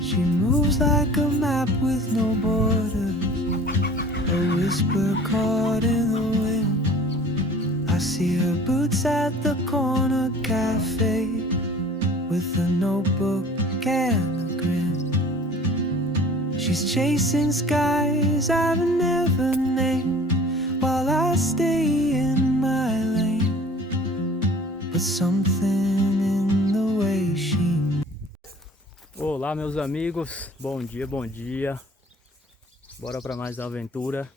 She moves like a map with no borders, a whisper caught in the wind. I see her boots at the corner cafe, with a notebook and a grin. She's chasing skies I've never named, while I stay in my lane. But something in the way she... Olá meus amigos, bom dia, bom dia. Bora para mais uma aventura.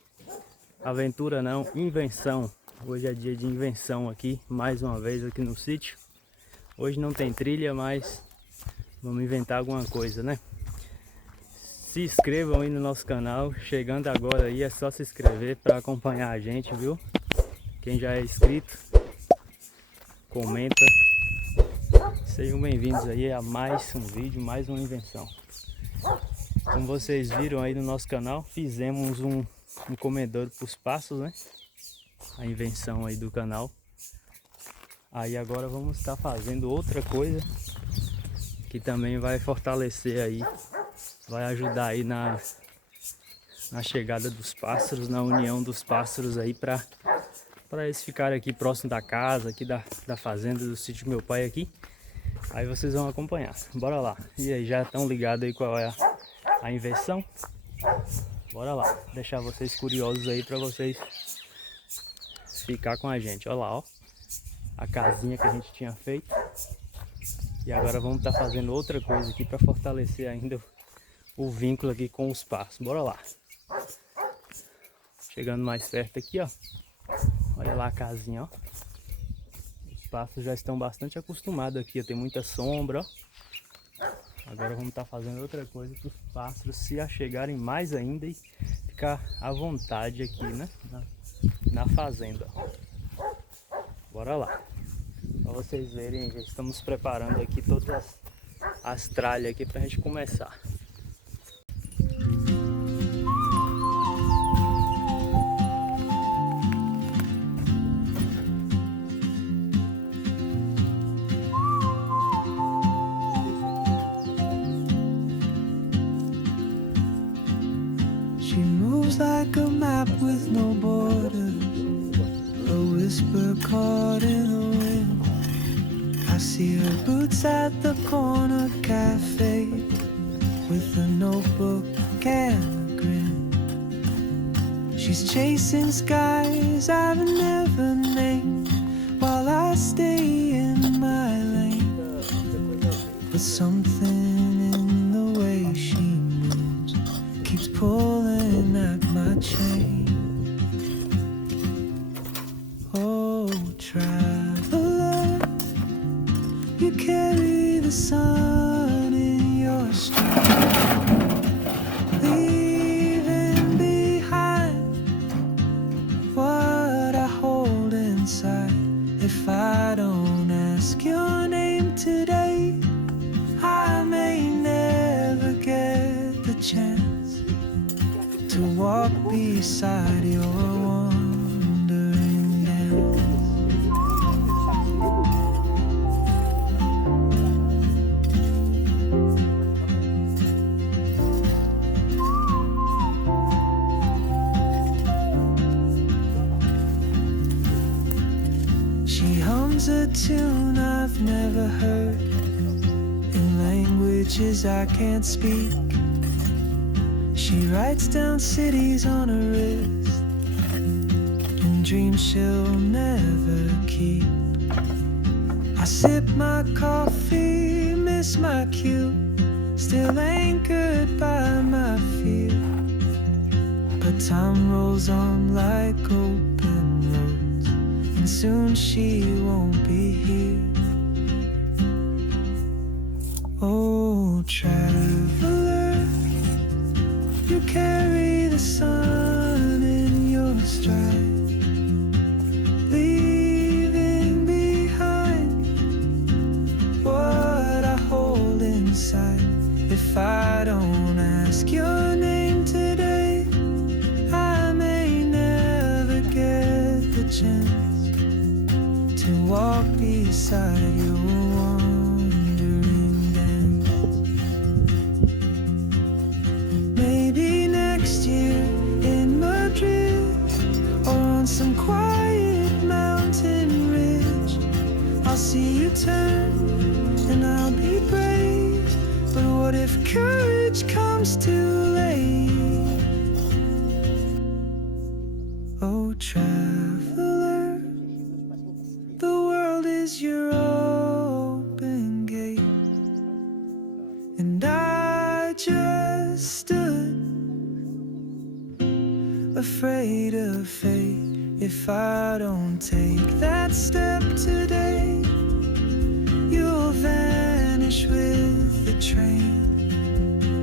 Aventura não, invenção. Hoje é dia de invenção aqui, mais uma vez aqui no sítio. Hoje não tem trilha, mas vamos inventar alguma coisa, né? Se inscrevam aí no nosso canal. Chegando agora aí é só se inscrever para acompanhar a gente, viu? Quem já é inscrito, comenta. Sejam bem-vindos aí a mais um vídeo, mais uma invenção. Como vocês viram aí no nosso canal, fizemos um comedouro para os pássaros, né? A invenção aí do canal. Aí agora vamos estar fazendo outra coisa que também vai fortalecer aí, vai ajudar aí na chegada dos pássaros, na união dos pássaros aí para eles ficarem aqui próximo da casa, aqui da fazenda do sítio do meu pai aqui. Aí vocês vão acompanhar. Bora lá. E aí, já estão ligados aí qual é a invenção? Bora lá. Deixar vocês curiosos aí para vocês ficar com a gente. Olha lá, ó. A casinha que a gente tinha feito. E agora vamos estar fazendo outra coisa aqui para fortalecer ainda o vínculo aqui com os pássaros. Bora lá. Chegando mais perto aqui, ó. Olha lá a casinha, ó. Os pássaros já estão bastante acostumados aqui, ó. Tem muita sombra, ó. Agora vamos estar fazendo outra coisa para os pássaros se achegarem mais ainda e ficar à vontade aqui, né? Na fazenda. Bora lá. Para vocês verem, já estamos preparando aqui todas as tralhas aqui para a gente começar. She moves like a map with no borders, a whisper caught in the wind. I see her boots at the corner cafe, with a notebook and a grin. She's chasing skies I've never named, while I stay in my lane. But something in the way she moves keeps pulling at my chain. Oh, traveler, you carry the sun in your stride, leaving behind what I hold inside. If I don't ask your name today, I may never get the chance to walk beside your wandering dance. She hums a tune I've never heard, in languages I can't speak. She writes down cities on her wrist, and dreams she'll never keep. I sip my coffee, miss my cue, still anchored by my fear. But time rolls on like open roads, and soon she won't be here. Oh, traveler, you carry the sun in your stride, leaving behind what I hold inside. If I don't ask your name today, I may never get the chance to walk beside your wandering dance. Maybe next year in Madrid, or on some quiet mountain ridge, I'll see you turn and I'll be brave. But what if courage comes too late? Oh, traveler, the world is your open gate, and I just stood afraid of fate. If I don't take that step today, you'll vanish with the train,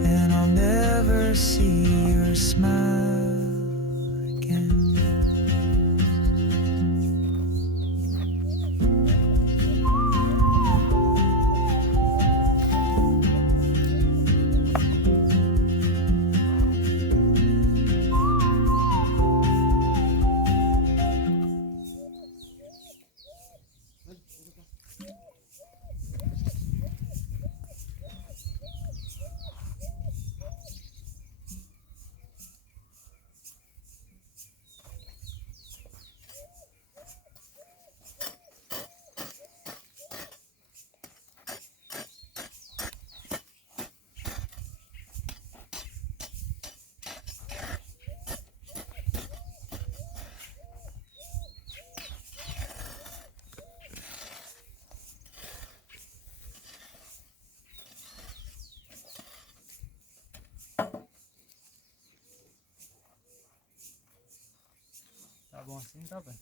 and I'll never see your smile again. Tá bom assim, tá bem.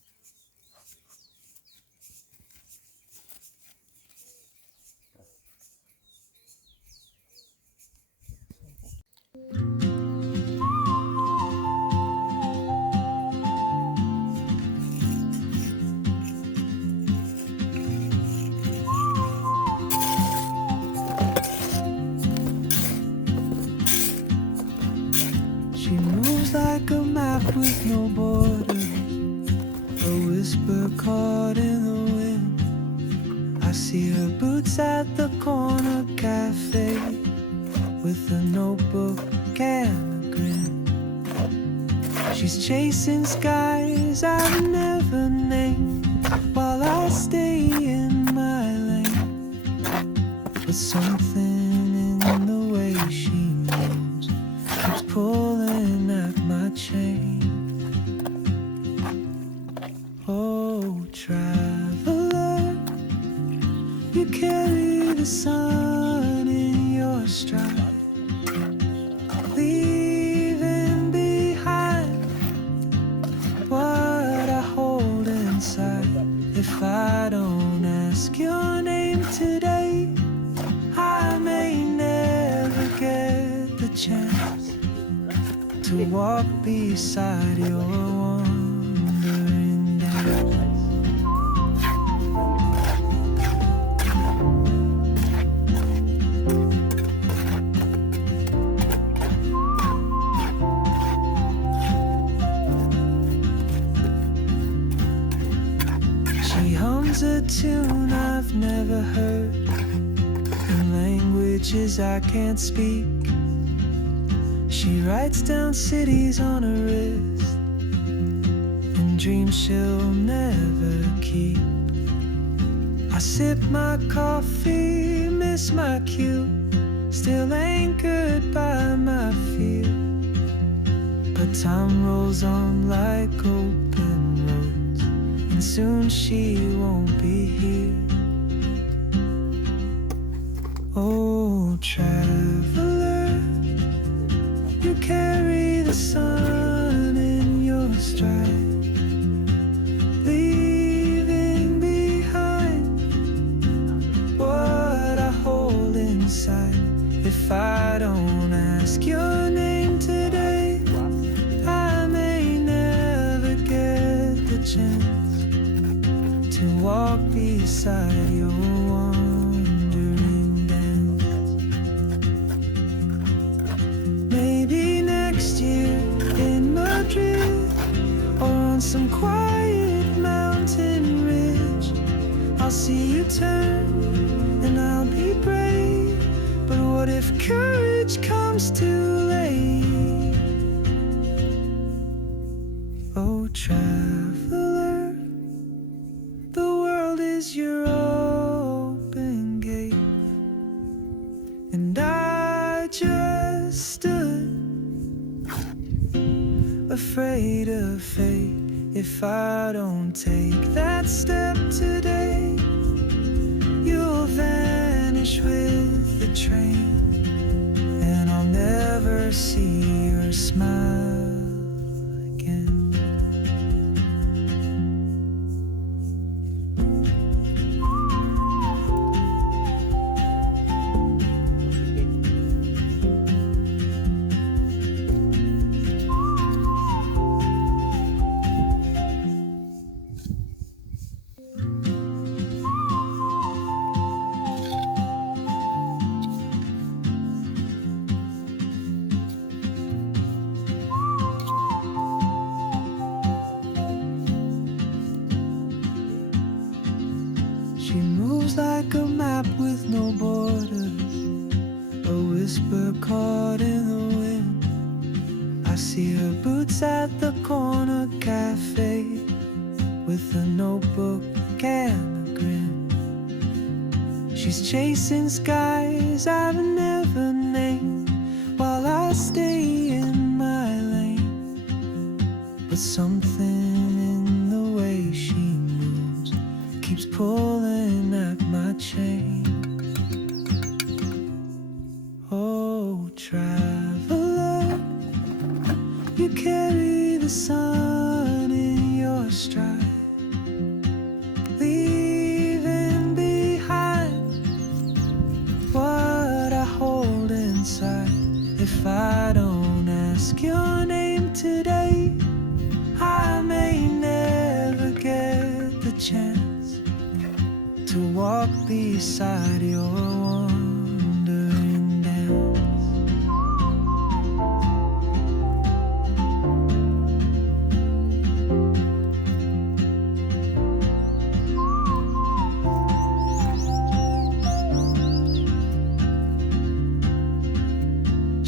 She moves like a map with no border, a whisper caught in the wind. I see her boots at the corner cafe, with a notebook and a grin. She's chasing skies I've never named, while I stay in my lane. But something in the way she moves keeps pulling at my chain. Oh, traveler, you carry the sun in your stride, leaving behind what I hold inside. If I don't ask your name today, I may never get the chance to walk beside your wandering dance. She hums a tune I've never heard, in languages I can't speak. She writes down cities on her wrist, and dreams she'll never keep. I sip my coffee, miss my cue, still anchored by my fear. But time rolls on like open roads, and soon she won't be here. Oh, traveler, you carry the sun in your stride, leaving behind what I hold inside. If I don't ask your name today, I may never get the chance to walk beside your wandering dance. I'll see you turn and I'll be brave. But what if courage comes too late? Oh, traveler, the world is your open gate, and I just stood afraid of fate. If I don't take that step today, you'll vanish with the train, and I'll never see your smile again. She moves like a map with no borders, a whisper caught in the wind. I see her boots at the corner cafe, with a notebook and a grin. She's chasing skies I've never named, while I stay in my lane. But something in the way she moves keeps pulling at my chain. Oh, traveler, you carry the sun in your stride, leaving behind what I hold inside. If I don't ask your name today, I may never get the chance to walk beside your wandering dance.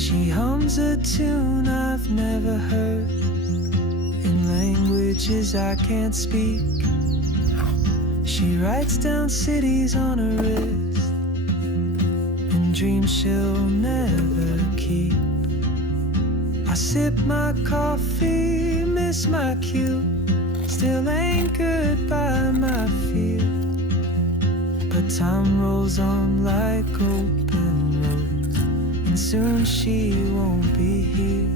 She hums a tune I've never heard, in languages I can't speak. She writes down cities on her wrist, and dreams she'll never keep. I sip my coffee, miss my cue, still anchored by my fear. But time rolls on like open roads, and soon she won't be here.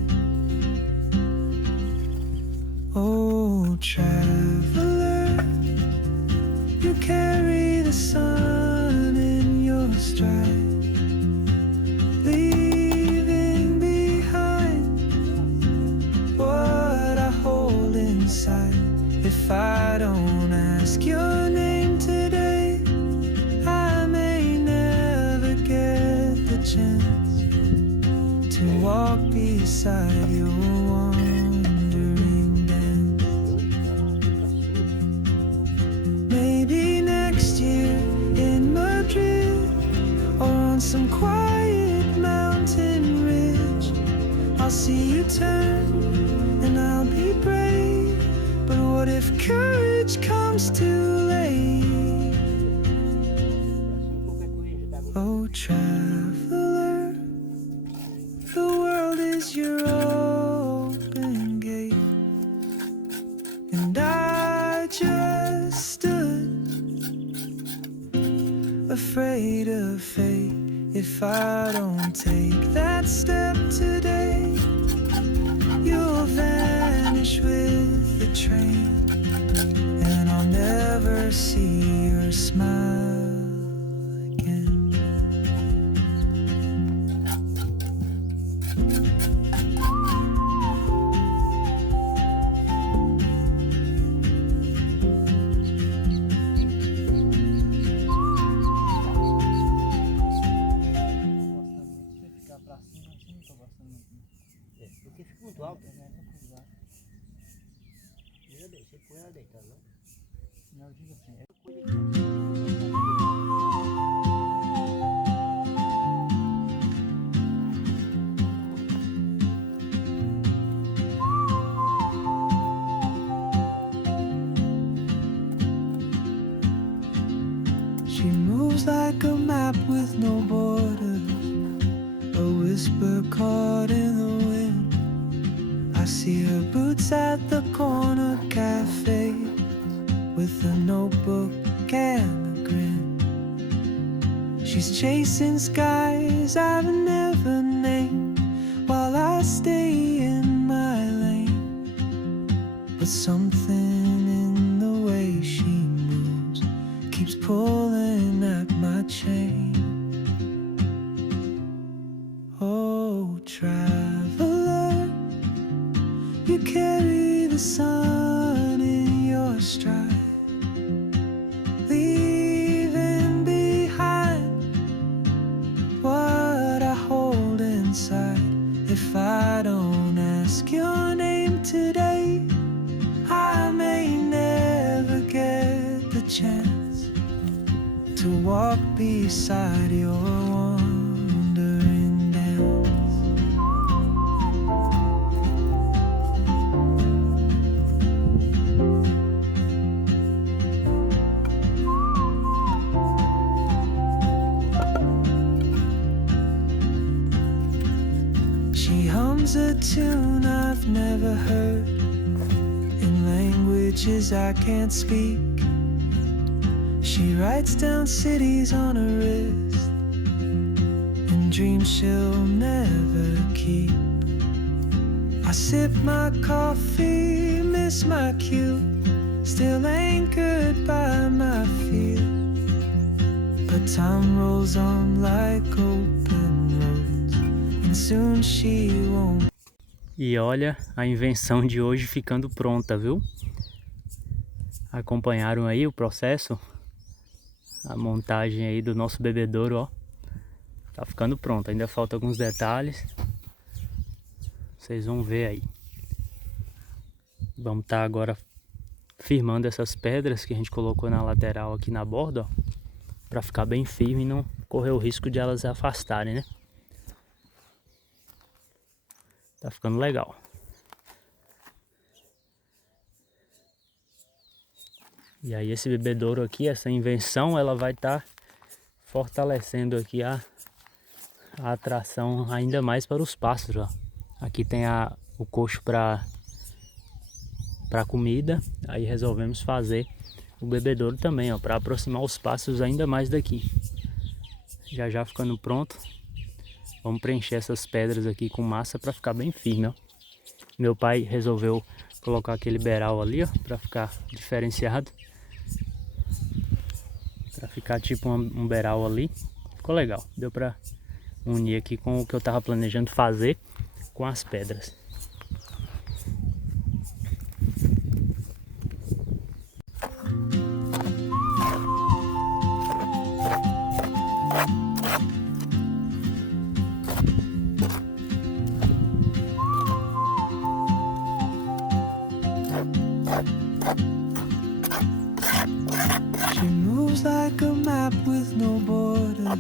Oh, traveler, you carry the sun in your stride, leaving behind what I hold inside. If I don't ask your name today, I may never get the chance to walk beside your wandering dance. Maybe next year in Madrid, or on some quiet mountain ridge, I'll see you turn and I'll be brave. But what if courage comes too late? Oh, traveler, the world is your open gate, and I just stood afraid of fate. If I don't take that step today, you'll vanish with the train, and I'll never see your smile again. Porque fica muito alto. Você põe ela deitada, não? Não, diga assim. moves like a map with no border, a whisper caught in the wind. I see her boots at the corner cafe, with a notebook and a grin. She's chasing skies I've never named, while I stay in my lane. But something in the way she moves keeps pulling at my chain. Oh, traveler, you carry the sun in your stride, leaving behind what I hold inside. If I don't ask your name today, I may never get the chance to walk beside your wandering dance. She hums a tune I've never heard, in languages I can't speak. She writes down cities on her wrist, and dreams she'll never keep. I sip my coffee, miss my cue, still anchored by my fear. But time rolls on like open roads, and soon she won't. E olha a invenção de hoje ficando pronta, viu? Acompanharam aí o processo? A montagem aí do nosso bebedouro, ó. Tá ficando pronto, ainda falta alguns detalhes. Vocês vão ver aí. Vamos estar agora firmando essas pedras que a gente colocou na lateral aqui na borda, ó, para ficar bem firme e não correr o risco de elas se afastarem, né? Tá ficando legal. E aí esse bebedouro aqui, essa invenção, ela vai estar fortalecendo aqui a atração ainda mais para os pássaros, ó. Aqui tem o coxo para comida, aí resolvemos fazer o bebedouro também, ó, para aproximar os pássaros ainda mais daqui. Já já ficando pronto, vamos preencher essas pedras aqui com massa para ficar bem firme, ó. Meu pai resolveu colocar aquele beral ali, ó, para ficar diferenciado, para ficar tipo um beral ali. Ficou legal, deu para unir aqui com o que eu tava planejando fazer com as pedras. She moves like a map with no borders,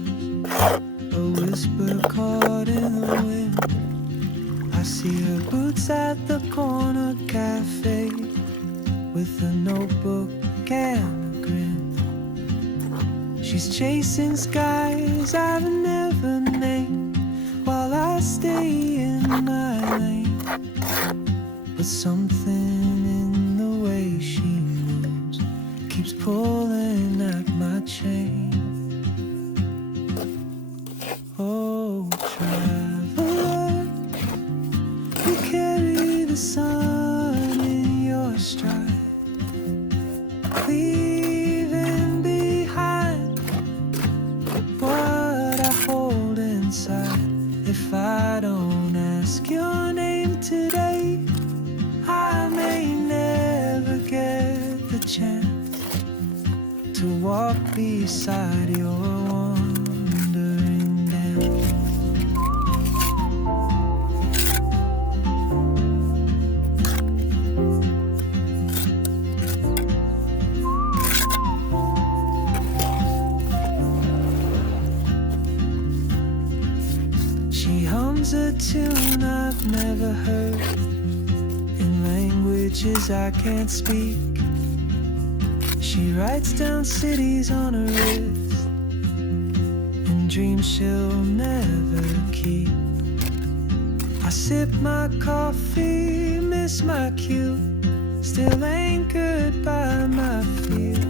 a whisper caught in the wind. I see her boots at the corner cafe, with a notebook and a grin. She's chasing skies I've never named, while I stay in my lane. But something in the way she moves keeps pulling at my chain. Oh, traveler, you carry the sun in your stride, leaving behind what I hold inside. If I don't ask your name today, I may never get the chance to walk beside your wandering dance. She hums a tune I've never heard, in languages I can't speak. She writes down cities on her wrist, dream she'll never keep. I sip my coffee, miss my cue, still anchored by my fear.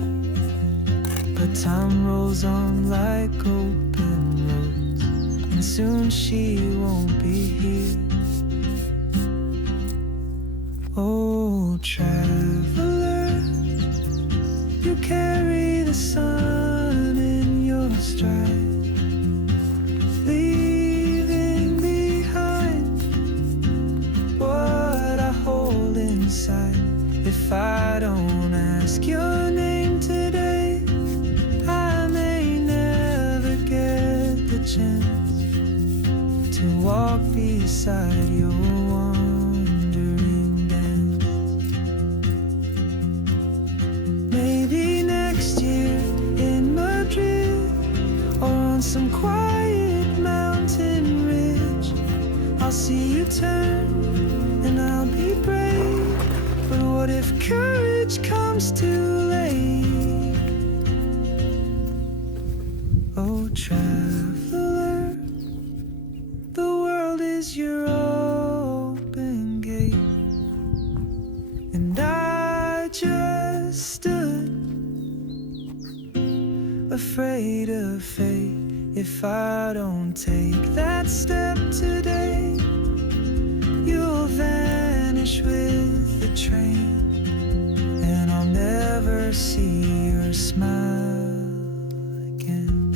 But time rolls on like open roads, and soon she won't be here. Oh, traveler, you carry the sun in your stride, leaving behind what I hold inside. If I don't ask your name today, I may never get the chance to walk beside your wandering dance. Maybe next year in Madrid, or on some quiet mountain ridge, I'll see you turn and I'll be brave. But what if courage comes too late? Oh, traveler, the world is your open gate, and I just stood afraid of fate. If I don't take that step today, you'll vanish with the train, and I'll never see your smile again.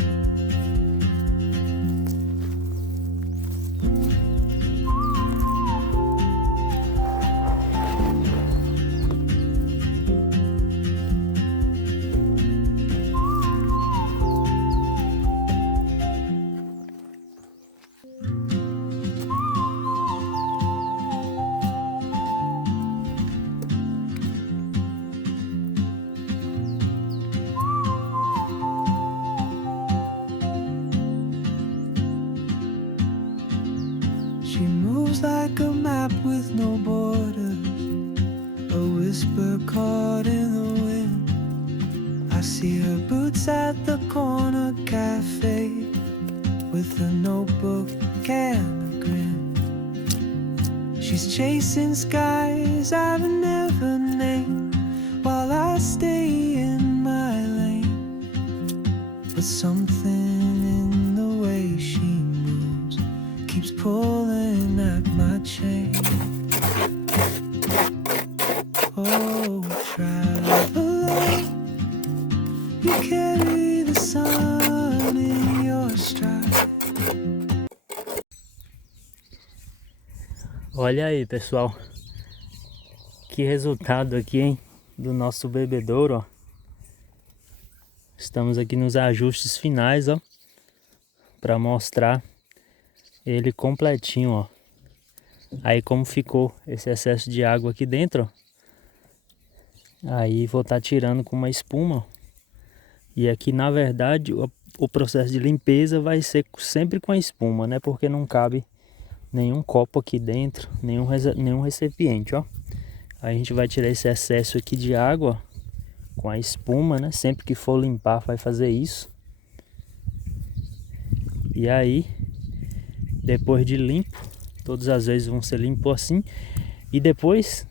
She moves like a map with no borders, a whisper caught in the wind. I see her boots at the corner cafe, with a notebook and a grin. She's chasing skies I've never named, while I stay in my lane. But something in the way she moves keeps pulling at my chain. Oh, traveler, you carry the sun in your stride. Olha aí, pessoal, que resultado aqui, hein, do nosso bebedouro, ó. Estamos aqui nos ajustes finais, ó, para mostrar ele completinho, ó. Aí como ficou esse excesso de água aqui dentro, ó, aí vou estar tirando com uma espuma, ó. E aqui na verdade o processo de limpeza vai ser sempre com a espuma, né? Porque não cabe nenhum copo aqui dentro, nenhum recipiente, ó. Aí a gente vai tirar esse excesso aqui de água, ó, com a espuma, né? Sempre que for limpar vai fazer isso. E aí, depois de limpo, todas as vezes vão ser limpos assim. E depois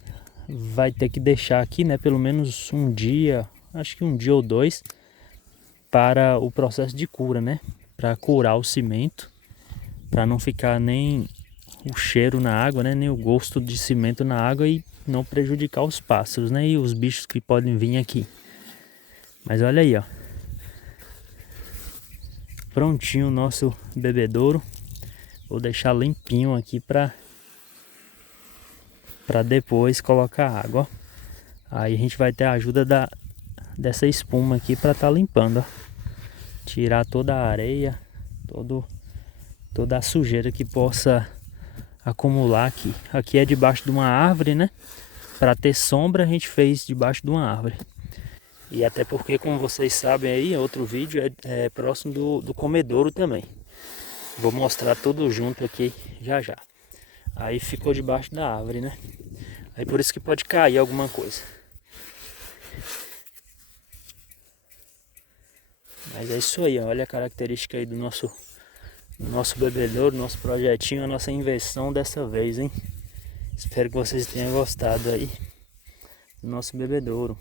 vai ter que deixar aqui, né, pelo menos um dia, acho que um dia ou dois, para o processo de cura, né? Para curar o cimento, para não ficar nem o cheiro na água, né? Nem o gosto de cimento na água e não prejudicar os pássaros, né? E os bichos que podem vir aqui. Mas olha aí, ó. Prontinho o nosso bebedouro. Vou deixar limpinho aqui para depois colocar água, ó. Aí a gente vai ter a ajuda dessa espuma aqui para estar limpando, ó. Tirar toda a areia, toda a sujeira que possa acumular aqui. Aqui é debaixo de uma árvore, né? Para ter sombra a gente fez debaixo de uma árvore. E até porque, como vocês sabem aí, outro vídeo é próximo do comedouro também. Vou mostrar tudo junto aqui já já. Aí ficou debaixo da árvore, né? Aí por isso que pode cair alguma coisa. Mas é isso aí, ó. Olha a característica aí do nosso Nosso bebedouro, nosso projetinho, a nossa invenção dessa vez, hein? Espero que vocês tenham gostado aí do nosso bebedouro.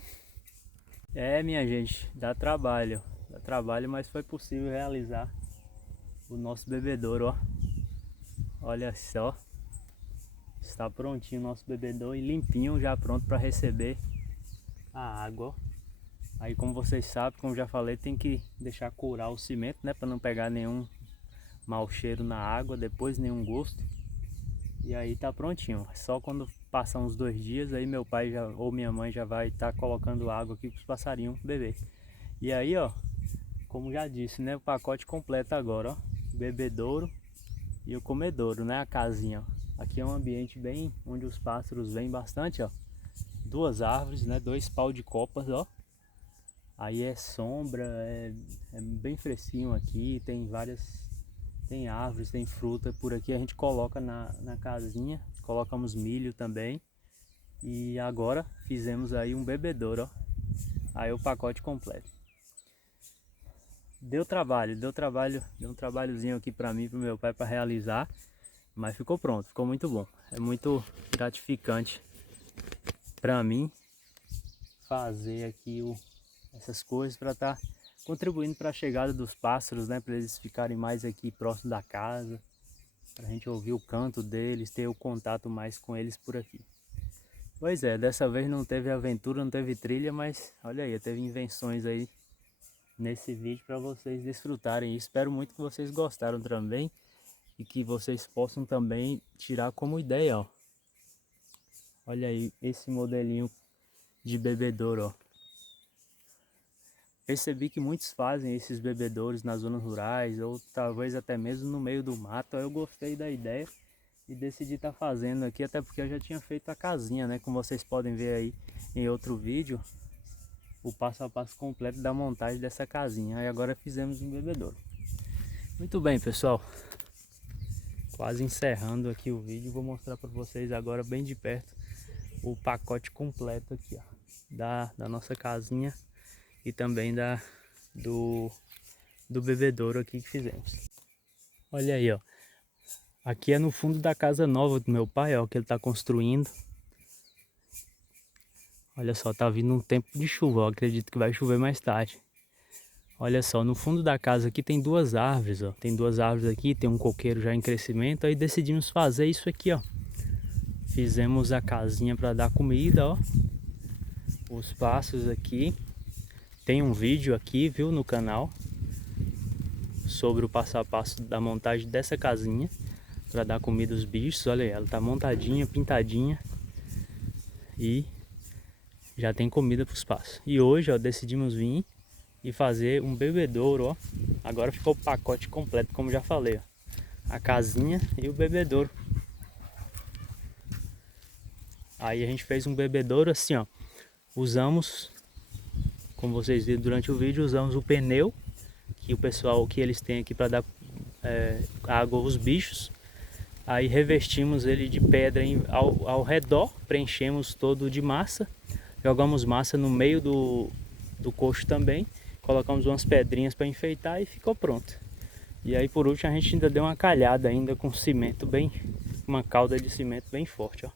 É, minha gente, dá trabalho, mas foi possível realizar o nosso bebedouro, ó. Olha só, está prontinho o nosso bebedouro e limpinho, já pronto para receber a água, ó. Aí, como vocês sabem, como já falei, tem que deixar curar o cimento, né, para não pegar nenhum mau cheiro na água, depois nenhum gosto. E aí tá prontinho. Só quando passar uns 2 dias, aí meu pai ou minha mãe já vai estar colocando água aqui para os passarinhos beber. E aí, ó, como já disse, né, o pacote completo agora, ó, bebedouro e o comedouro, né, a casinha, ó. Aqui é um ambiente bem onde os pássaros vêm bastante, ó. 2 árvores, né, 2 pau de copas, ó. Aí é sombra, é bem fresquinho aqui, tem árvores, tem fruta. Por aqui a gente coloca na casinha, colocamos milho também. E agora fizemos aí um bebedouro, ó. Aí o pacote completo. Deu um trabalhozinho aqui para mim, para o meu pai, para realizar. Mas ficou pronto, ficou muito bom. É muito gratificante para mim fazer aqui essas coisas para estar contribuindo para a chegada dos pássaros, né? Para eles ficarem mais aqui próximo da casa, para a gente ouvir o canto deles, ter o contato mais com eles por aqui. Pois é, dessa vez não teve aventura, não teve trilha, mas olha aí, teve invenções aí nesse vídeo para vocês desfrutarem. Espero muito que vocês gostaram também e que vocês possam também tirar como ideia, ó. Olha aí esse modelinho de bebedouro, ó. Percebi que muitos fazem esses bebedouros nas zonas rurais ou talvez até mesmo no meio do mato. Eu gostei da ideia e decidi estar fazendo aqui, até porque eu já tinha feito a casinha, né? Como vocês podem ver aí em outro vídeo, o passo a passo completo da montagem dessa casinha. Aí agora fizemos um bebedouro. Muito bem, pessoal. Quase encerrando aqui o vídeo, vou mostrar para vocês agora bem de perto o pacote completo aqui, ó, da nossa casinha e também do bebedouro aqui que fizemos. Olha aí, ó. Aqui é no fundo da casa nova do meu pai, ó, que ele está construindo. Olha só, tá vindo um tempo de chuva, ó, acredito que vai chover mais tarde. Olha só, no fundo da casa aqui tem 2 árvores, ó. Tem 2 árvores aqui, tem um coqueiro já em crescimento, aí decidimos fazer isso aqui, ó. Fizemos a casinha para dar comida, ó. Os passos aqui. Tem um vídeo aqui, viu, no canal, sobre o passo a passo da montagem dessa casinha para dar comida aos bichos. Olha aí, ela tá montadinha, pintadinha e já tem comida para os passos. E hoje, ó, decidimos vir e fazer um bebedouro, ó. Agora ficou o pacote completo, como já falei, ó. A casinha e o bebedouro. Aí a gente fez um bebedouro assim, ó. Usamos, como vocês viram durante o vídeo, usamos o pneu que o pessoal, que eles têm aqui para dar água aos bichos. Aí revestimos ele de pedra ao redor, preenchemos todo de massa, jogamos massa no meio do coxo também, colocamos umas pedrinhas para enfeitar e ficou pronto. E aí por último a gente ainda deu uma calhada ainda com cimento bem, uma calda de cimento bem forte, ó.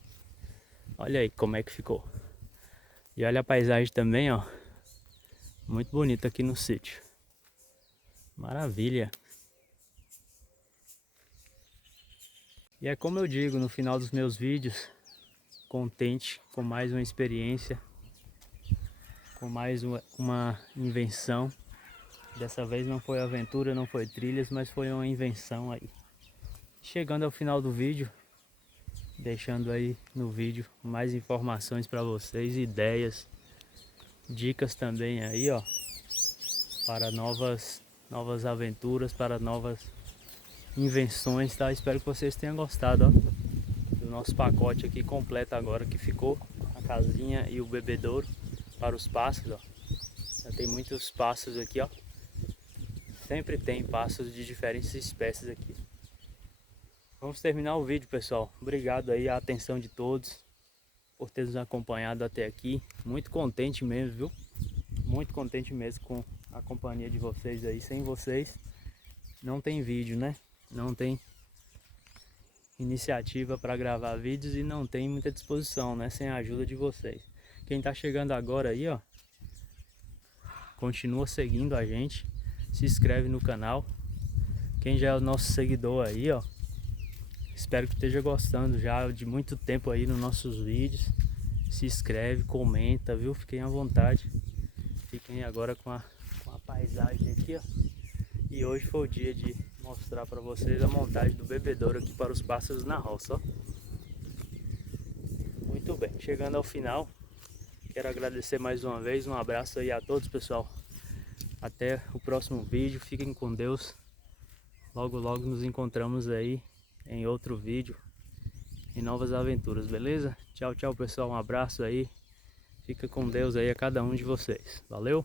Olha aí como é que ficou. E olha a paisagem também, ó. Muito bonito aqui no sítio. Maravilha. E é como eu digo no final dos meus vídeos, contente com mais uma experiência, com mais uma invenção. Dessa vez não foi aventura, não foi trilhas, mas foi uma invenção aí. Chegando ao final do vídeo, deixando aí no vídeo mais informações para vocês, ideias, dicas também aí, ó, para novas aventuras, para novas invenções, tá? Espero que vocês tenham gostado, ó, do nosso pacote aqui completo agora que ficou, a casinha e o bebedouro para os pássaros, ó. Já tem muitos pássaros aqui, ó. Sempre tem pássaros de diferentes espécies aqui. Vamos terminar o vídeo, pessoal. Obrigado aí a atenção de todos por ter nos acompanhado até aqui. Muito contente mesmo, viu? Muito contente mesmo com a companhia de vocês aí. Sem vocês não tem vídeo, né? não tem iniciativa para gravar vídeos e não tem muita disposição, né? Sem a ajuda de vocês. Quem tá chegando agora aí, ó, continua seguindo a gente, se inscreve no canal. Quem já é o nosso seguidor aí, ó, espero que esteja gostando já de muito tempo aí nos nossos vídeos. Se inscreve, comenta, viu? Fiquem à vontade. Fiquem agora com a paisagem aqui, ó. E hoje foi o dia de mostrar para vocês a montagem do bebedouro aqui para os pássaros na roça, ó. Muito bem, chegando ao final, quero agradecer mais uma vez, um abraço aí a todos, pessoal. Até o próximo vídeo, fiquem com Deus. Logo logo nos encontramos aí em outro vídeo, em novas aventuras, beleza? Tchau, tchau, pessoal, um abraço aí. Fica com Deus aí a cada um de vocês. Valeu!